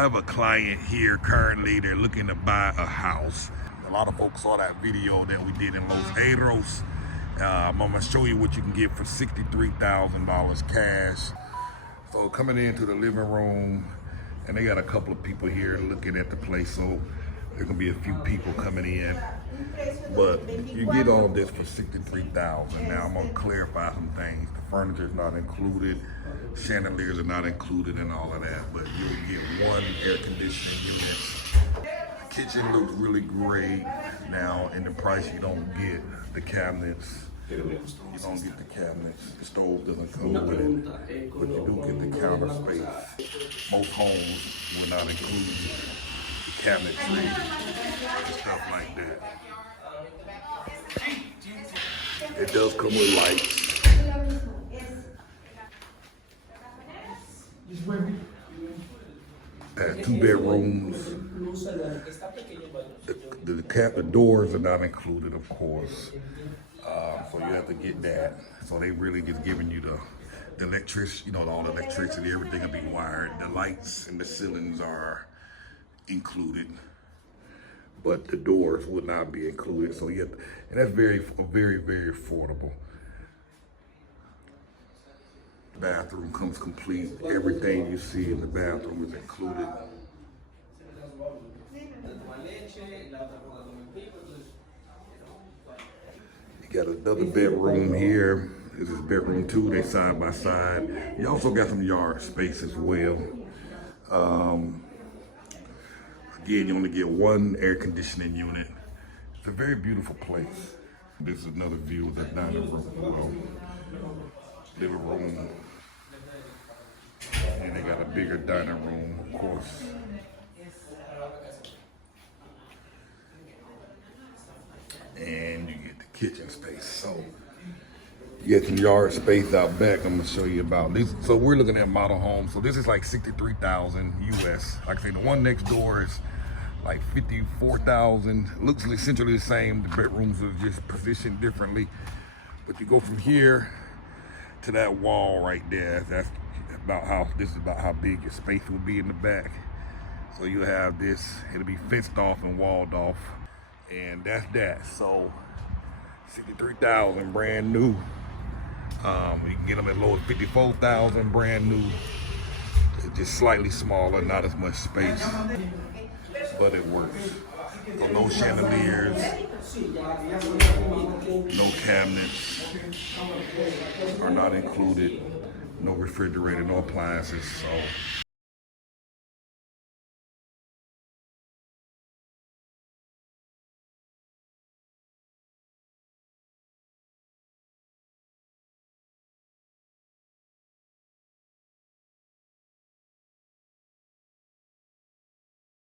I have a client here currently. They're looking to buy a house. A lot of folks saw that video that we did in Los Aros. I'm gonna show you what you can get for $63,000 cash. So coming into the living room, and they got a couple of people here looking at the place. So there's gonna be a few people coming in, but you get all of this for $63,000. Now I'm gonna clarify some things. The furniture is not included, chandeliers are not included, and all of that. But you'll get one air conditioning unit. Kitchen looks really great. Now in the price, you don't get the cabinets. You don't get the cabinets. The stove doesn't come with it, but you do get the counter space. Most homes will not include the cabinetry and stuff like that. It does come with lights. Has 2 bedrooms. The doors are not included, of course. So you have to get that. So they really just giving you the electricity, all the electricity, everything will be wired. The lights and the ceilings are included, but the doors would not be included. So and that's very, very affordable. The bathroom comes complete. Everything you see in the bathroom is included. You got another bedroom here. This is bedroom 2. They side by side. You also got some yard space as well. Again, you only get 1 air conditioning unit. It's a very beautiful place. This is another view of the dining room, living room. And they got a bigger dining room, of course. And you get the kitchen space. So you get some yard space out back. I'm gonna show you about this. So we're looking at model homes. So this is like 63,000 US. Like I say, the one next door is like 54,000. Looks essentially the same. The bedrooms are just positioned differently. But you go from here to that wall right there. This is about how big your space will be in the back. So you have this, it'll be fenced off and walled off. And that's that. So 63,000 brand new. You can get them as low as 54,000 brand new. It's just slightly smaller, not as much space, but it works. So no chandeliers, no cabinets are not included, no refrigerator, no appliances. So